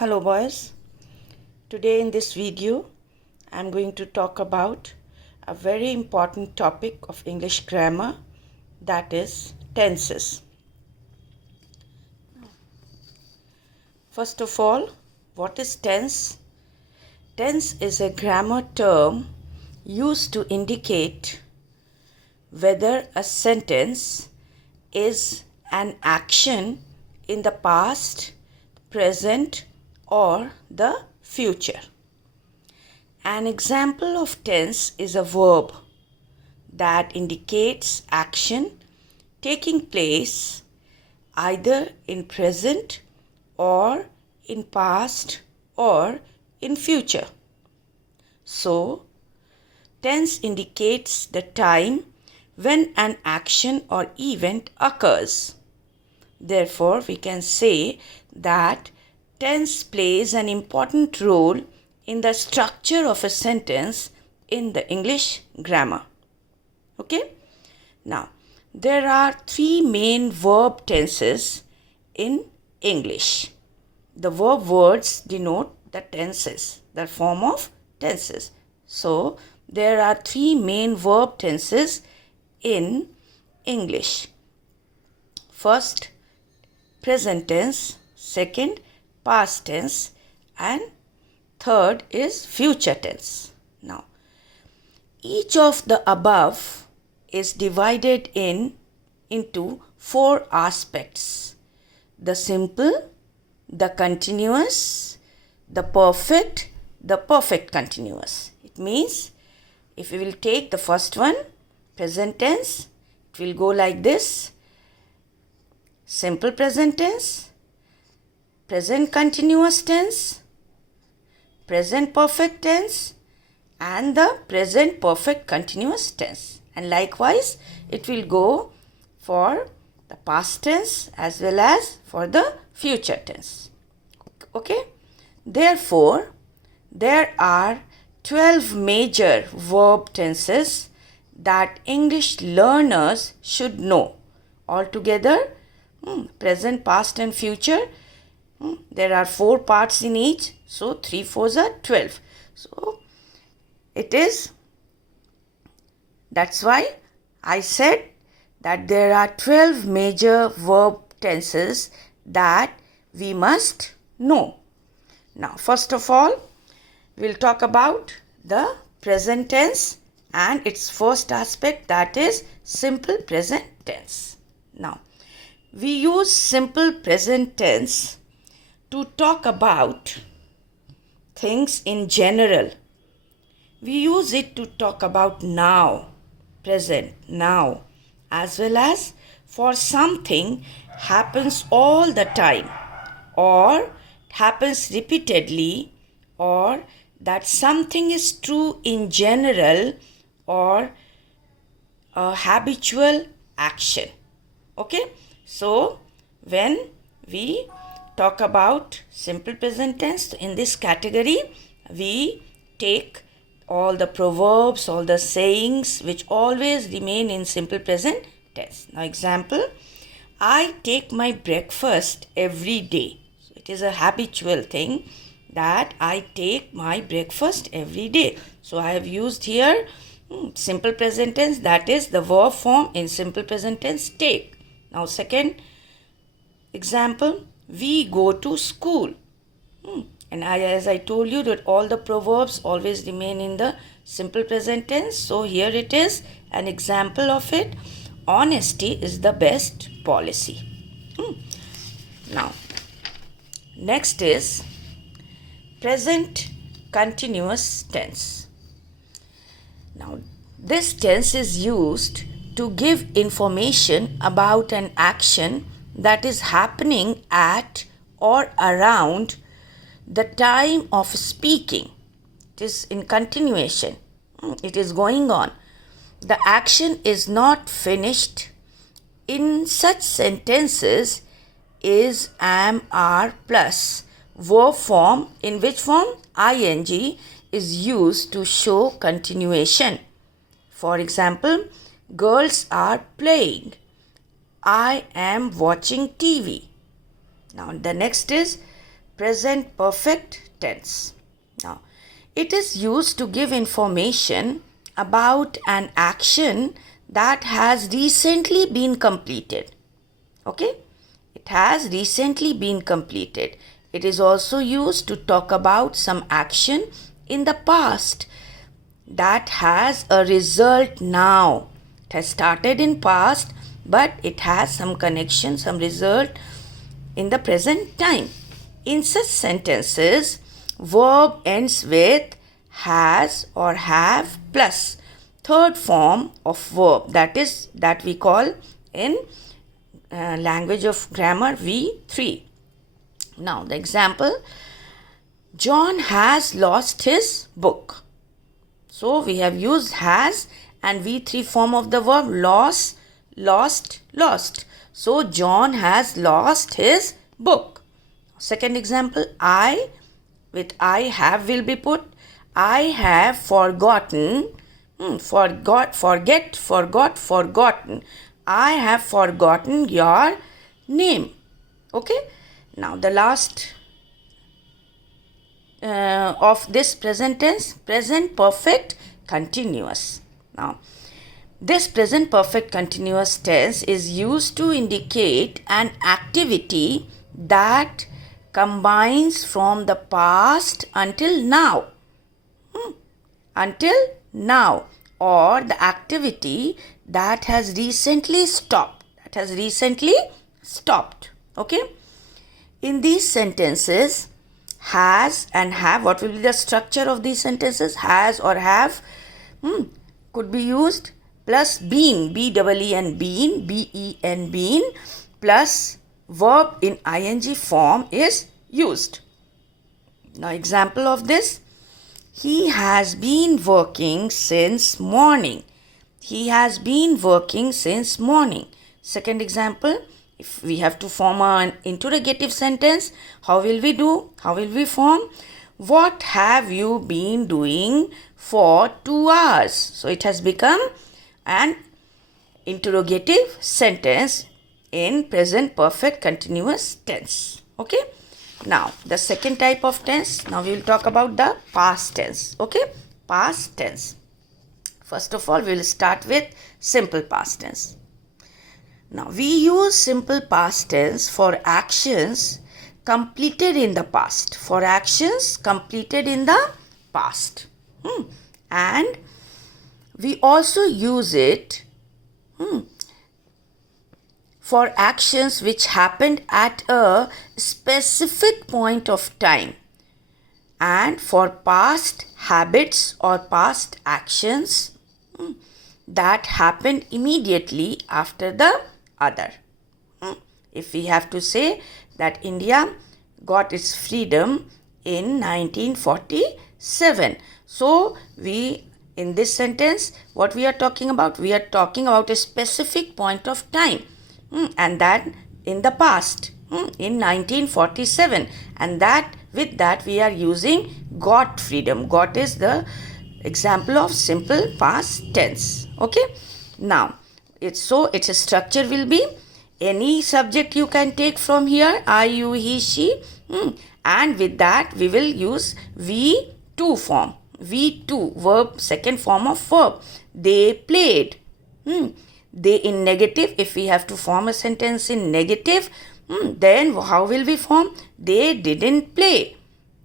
Hello boys, today in this video I am going to talk about a very important topic of English grammar, that is tenses. First of all, what is tense? Tense is a grammar term used to indicate whether a sentence is an action in the past, present, or the future. An example of tense is a verb that indicates action taking place either in present or in past or in future. So, tense indicates the time when an action or event occurs. Therefore, we can say that tense plays an important role in the structure of a sentence in the English grammar. Okay? Now, there are three main verb tenses in English. The verb words denote the tenses, the form of tenses. So, there are three main verb tenses in English. First, present tense. Second, past tense, and third is future tense. Now, each of the above is divided into four aspects: the simple, the continuous, the perfect continuous. It means if we will take the first one, present tense, it will go like this: simple present tense, present continuous tense, present perfect tense, and the present perfect continuous tense. And likewise, it will go for the past tense as well as for the future tense. Okay? Therefore, there are 12 major verb tenses that English learners should know. Altogether, present, past, and future. There are 4 parts in each, so 3 4s are 12. So that's why I said that there are 12 major verb tenses that we must know. Now, first of all, we'll talk about the present tense and its first aspect, that is simple present tense. Now, we use simple present tense to talk about things in general. We use it to talk about now, present, now, as well as for something happens all the time or happens repeatedly, or that something is true in general or a habitual action. Okay? So, when we talk about simple present tense, in this category we take all the proverbs, all the sayings which always remain in simple present tense. Now, example, I take my breakfast every day. So it is a habitual thing that I take my breakfast every day. So I have used here simple present tense, that is the verb form in simple present tense, take. Now, second example, we go to school. And as I told you that all the proverbs always remain in the simple present tense. So here it is an example of it. Honesty is the best policy. Now, next is present continuous tense. Now, this tense is used to give information about an action that is happening at or around the time of speaking. It is in continuation. It is going on. The action is not finished. In such sentences is, am, are plus verb form, in which form ing is used to show continuation. For example, girls are playing. I am watching TV. Now the next is present perfect tense. Now, it is used to give information about an action that has recently been completed. Okay? It has recently been completed. It is also used to talk about some action in the past that has a result now. It has started in past, but it has some connection, some result in the present time. In such sentences, verb ends with has or have plus third form of verb, that we call in language of grammar V3. Now the example, John has lost his book. So we have used has and V3 form of the verb lost. So John has lost his book. Second example, I with I have will be put. I have forgotten. Forgotten. I have forgotten your name. Okay. Now the last of this present tense, present perfect continuous. Now, this present perfect continuous tense is used to indicate an activity that combines from the past until now. Until now, or the activity that has recently stopped. Okay. In these sentences, has and have, what will be the structure of these sentences? Has or have could be used plus been, B-E-E-N, been, B-E-N, been, plus verb in ing form is used. Now example of this, he has been working since morning. He has been working since morning. Second example, if we have to form an interrogative sentence, how will we do? How will we form? What have you been doing for 2 hours? So it has become an interrogative sentence in present perfect continuous tense. Okay. Now the second type of tense. Now we will talk about the past tense. Okay. Past tense. First of all, we will start with simple past tense. Now, we use simple past tense for actions completed in the past. For actions completed in the past. And we also use it for actions which happened at a specific point of time. And for past habits or past actions that happened immediately after the other. If we have to say that India got its freedom in 1947. So we, in this sentence, what we are talking about? We are talking about a specific point of time, and that in the past, in 1947, and that with that we are using got freedom. Got is the example of simple past tense. Okay. Now its structure will be any subject you can take from here, I, you, he, she, and with that we will use V2 form. V2 verb, second form of verb. They played. They in negative. If we have to form a sentence in negative, then how will we form? They didn't play.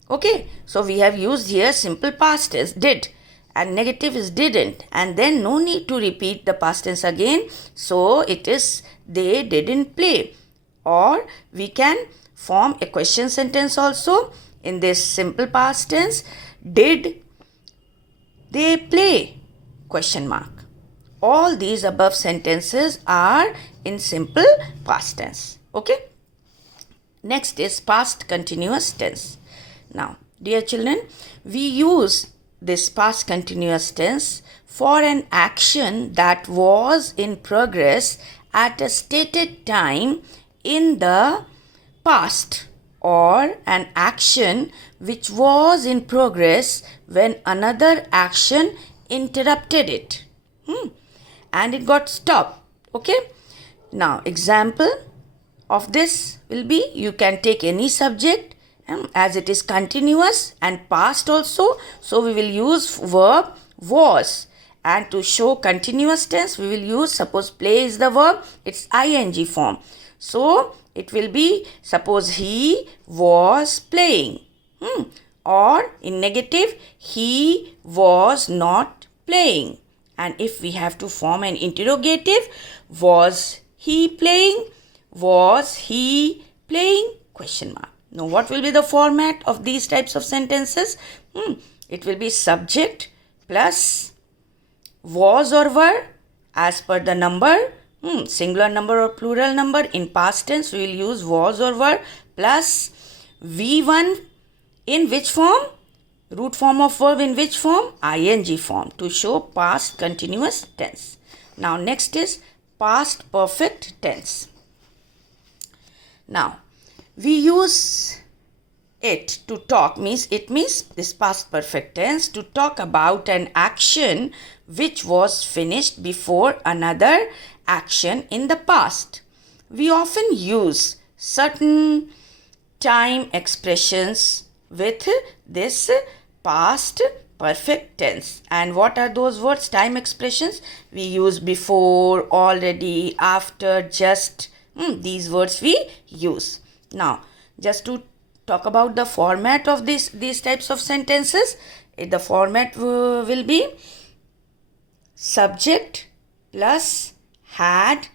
Okay. So we have used here simple past tense, did. And negative is didn't, and then no need to repeat the past tense again. So it is they didn't play. Or we can form a question sentence also in this simple past tense. Did they play? Question mark. All these above sentences are in simple past tense. Okay. Next is past continuous tense. Now, dear children, we use this past continuous tense for an action that was in progress at a stated time in the past, or an action which was in progress when another action interrupted it and it got stopped. Okay. Now example of this will be, you can take any subject as it is continuous and past also, so we will use verb was. And to show continuous tense, we will use, suppose play is the verb, it's ing form. So it will be, suppose he was playing. Or in negative, he was not playing. And if we have to form an interrogative, was he playing? Was he playing? Question mark. Now what will be the format of these types of sentences? It will be subject plus was or were as per the number, singular number or plural number. In past tense we will use was or were plus V1 in which form? Root form of verb in which form? ing form, to show past continuous tense. Now next is past perfect tense. Now we use it to talk, means this past perfect tense to talk about an action which was finished before another action in the past. We often use certain time expressions with this past perfect tense. And what are those words, time expressions? We use before, already, after, just. These words we use. Now, just to talk about the format of these types of sentences, the format will be subject plus had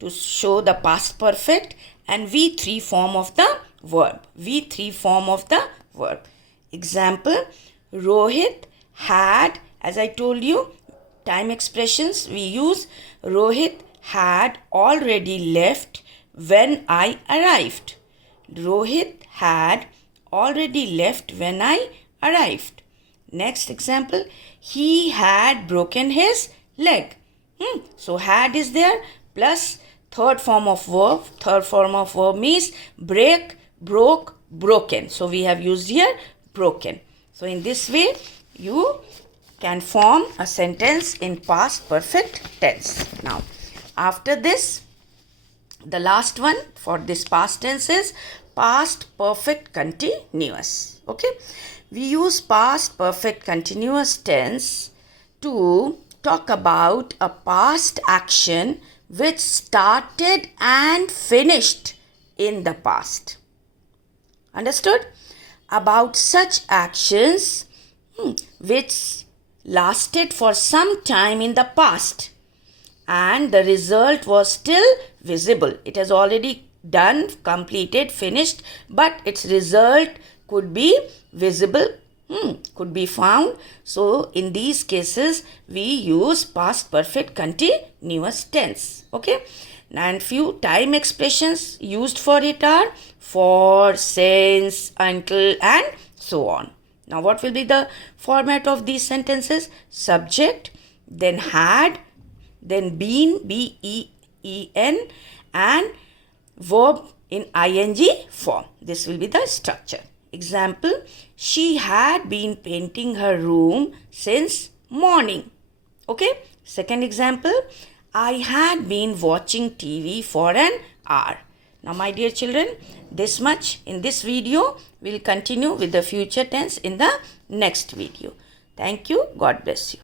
to show the past perfect, and V3 form of the verb. V3 form of the verb. Example, Rohit had, as I told you, time expressions we use. Rohit had already left when I arrived. Rohit had already left when I arrived. Next example, he had broken his leg. So had is there plus third form of verb. Third form of verb means break, broke, broken. So we have used here broken. So in this way you can form a sentence in past perfect tense. Now after this, the last one for this past tense is past perfect continuous. Okay, we use past perfect continuous tense to talk about a past action which started and finished in the past. Understood? About such actions which lasted for some time in the past and the result was still visible. It has already done, completed, finished, but its result could be visible, could be found. So in these cases we use past perfect continuous tense. Okay, and few time expressions used for it are for, since, until, and so on. Now what will be the format of these sentences? Subject, then had, then been, B-E-E-N, and verb in ing form. This will be the structure. Example, she had been painting her room since morning. Okay. Second example, I had been watching TV for an hour. Now my dear children, this much in this video. We'll continue with the future tense in the next video. Thank you. God bless you.